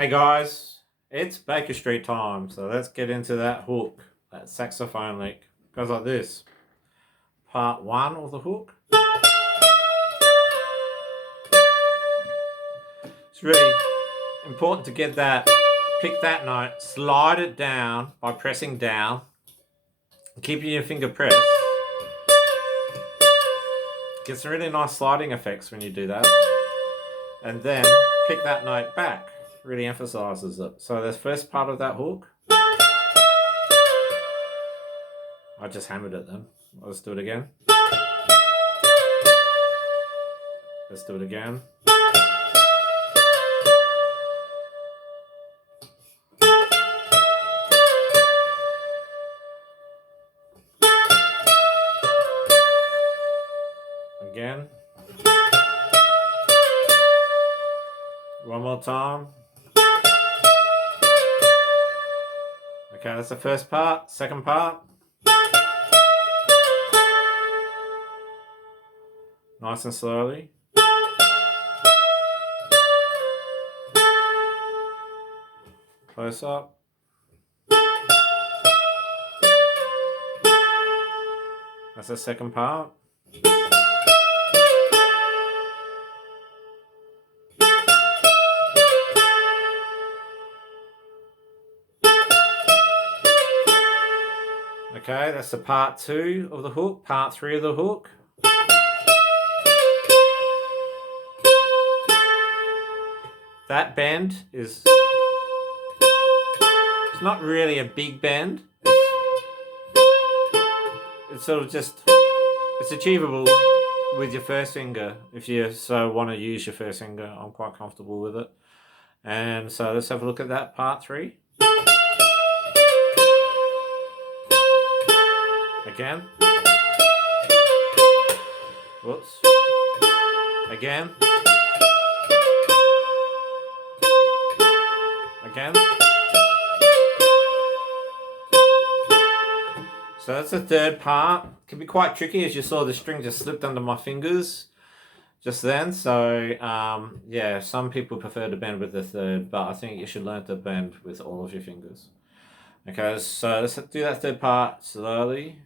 Hey guys, it's Baker Street time, so let's get into that hook, that saxophone lick. Goes like this. Part 1 of the hook. It's really important to get that, pick that note, slide it down by pressing down, keeping your finger pressed. Get some really nice sliding effects when you do that. And then pick that note back. Really emphasizes it. So the first part of that hook, I just hammered it then. Let's do it again. Let's do it again. Again. One more time. Okay, that's the first part. Second part. Nice and slowly. Close up. That's the second part. Okay, that's the part 2 of the hook, part 3 of the hook. That bend is, it's not really a big bend. It's sort of just, it's achievable with your first finger if you so want to use your first finger. I'm quite comfortable with it. And so let's have a look at that part 3. Again. Whoops. Again. Again. So that's the third part. It can be quite tricky, as you saw the string just slipped under my fingers just then. So yeah, some people prefer to bend with the third, but I think you should learn to bend with all of your fingers. Okay, so let's do that third part slowly.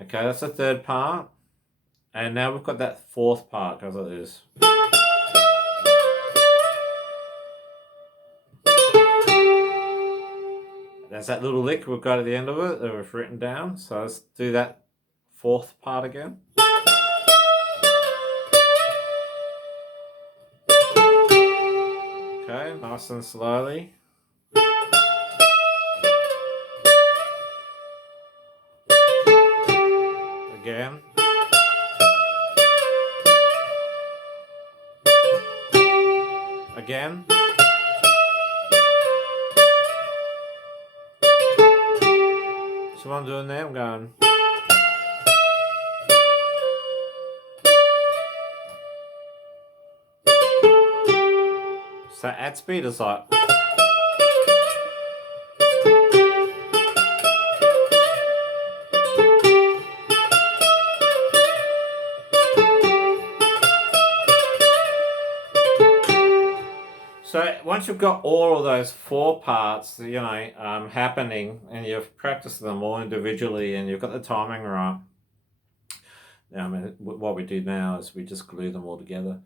Okay, that's the third part. And now we've got that fourth part, goes like this. There's that little lick we've got at the end of it that we've written down. So let's do that fourth part again. Okay, nice and slowly. Again. Again. So what I'm doing there, I'm going. So at speed is like. So once you've got all of those 4 parts, happening, and you've practiced them all individually, and you've got the timing right, what we do now is we just glue them all together.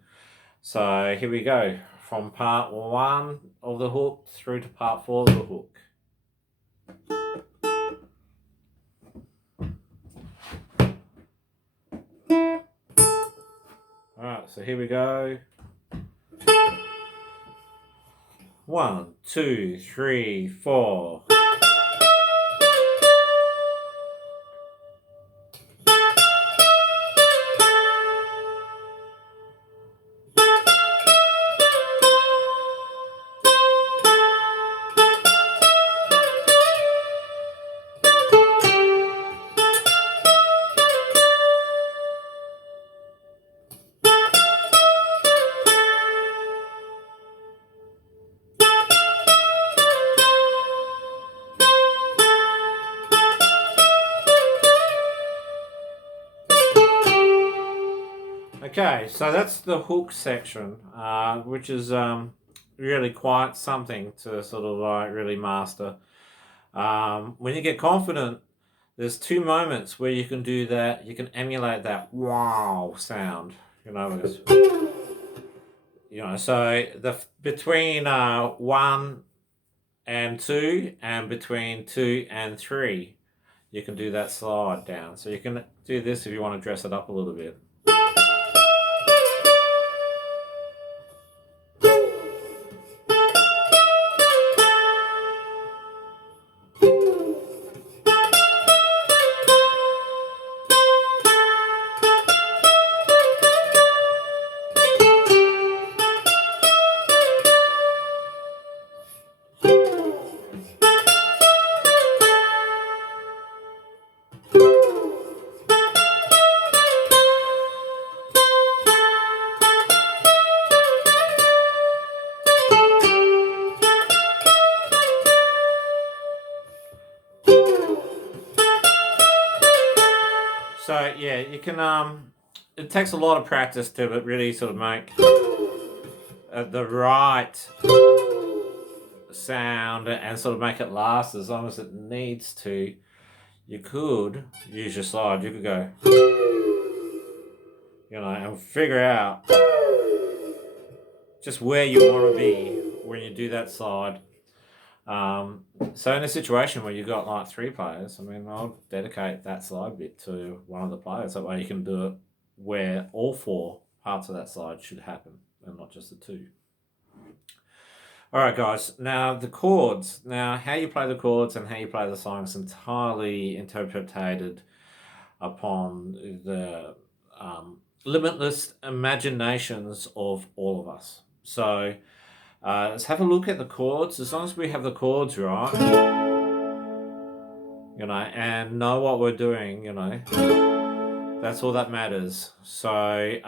So here we go, from part 1 of the hook through to part 4 of the hook. Alright, so here we go. 1, 2, 3, 4. Okay, so that's the hook section, which is really quite something to sort of like really master. When you get confident, there's two moments where you can do that. You can emulate that wow sound. So between 1 and 2, and between 2 and 3, you can do that slide down. So you can do this if you want to dress it up a little bit. So yeah, you can. It takes a lot of practice to really sort of make the right sound and sort of make it last as long as it needs to. You could use your slide. You could go, and figure out just where you want to be when you do that slide. So in a situation where you've got like 3 players, I mean, I'll dedicate that slide bit to one of the players. That way you can do it where all 4 parts of that slide should happen and not just the 2. All right, guys. Now the chords. Now how you play the chords and how you play the song is entirely interpreted upon the limitless imaginations of all of us. So let's have a look at the chords. As long as we have the chords right, and know what we're doing, that's all that matters. So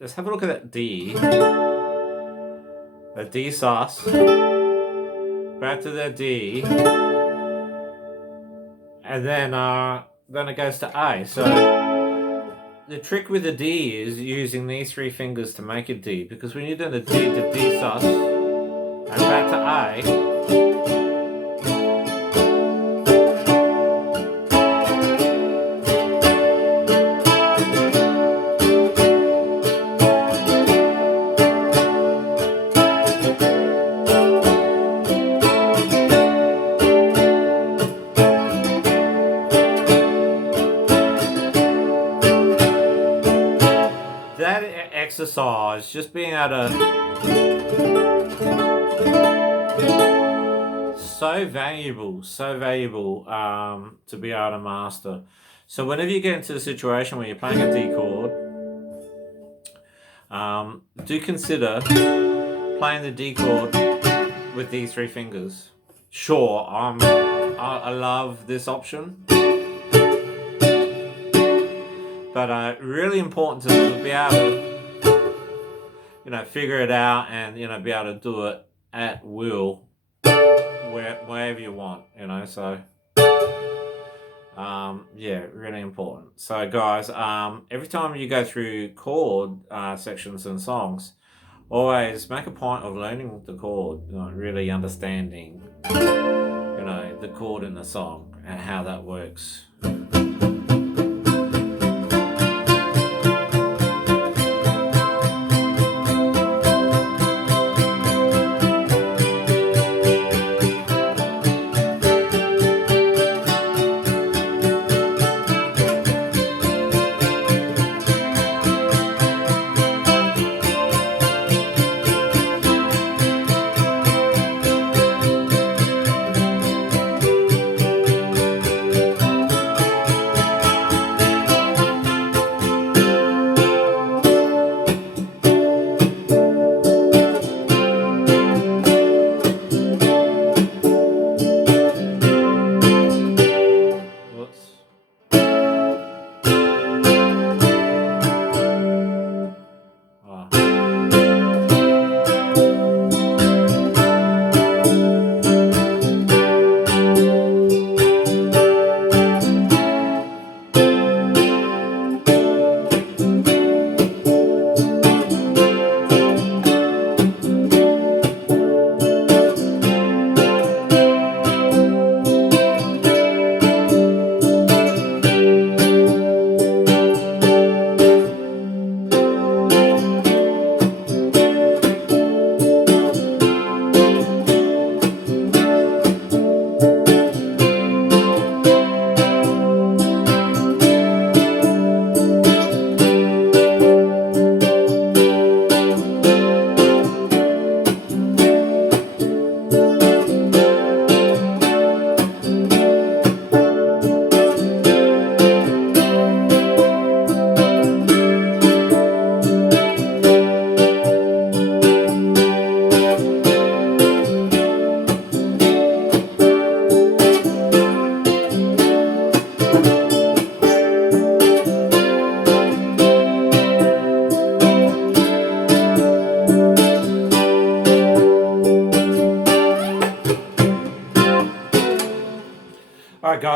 let's have a look at that D. The D sus, back to the D, and then it goes to A. So the trick with the D is using these 3 fingers to make a D, because when you're doing the D to D sus and back to A, that exercise, just being able to, so valuable to be able to master. So whenever you get into a situation where you're playing a D chord, do consider playing the D chord with these 3 fingers. Sure, I love this option, but really important to be able to, figure it out and, be able to do it at will, wherever you want, so, yeah, really important. So guys, every time you go through chord sections and songs, always make a point of learning the chord, really understanding, the chord in the song and how that works.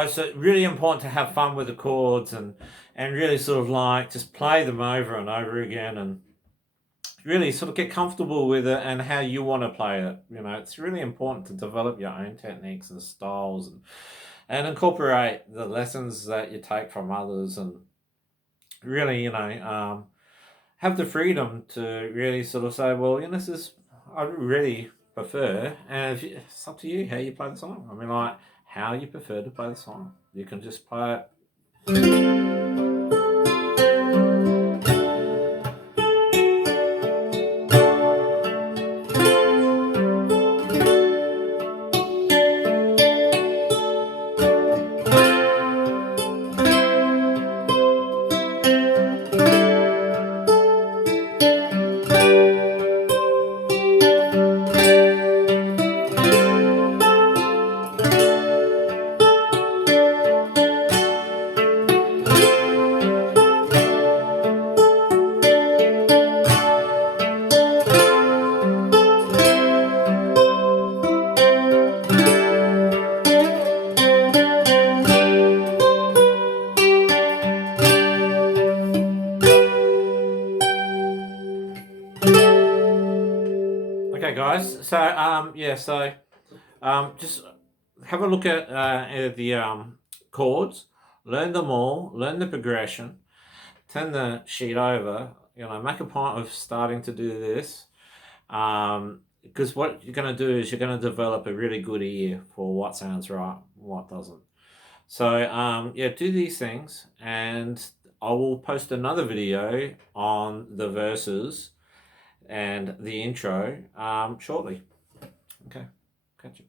it's really important to have fun with the chords and really sort of like just play them over and over again and really sort of get comfortable with it and how you want to play it. You know, it's really important to develop your own techniques and styles and incorporate the lessons that you take from others and really, have the freedom to really sort of say, well, this is, I really prefer, and it's up to you how you play the song. I mean, like, how you prefer to play the song. You can just play it. Okay, guys. So just have a look at the chords, learn them all, learn the progression, turn the sheet over. Make a point of starting to do this, because what you're going to do is you're going to develop a really good ear for what sounds right, what doesn't. So do these things, and I will post another video on the verses and the intro shortly. Okay, catch you.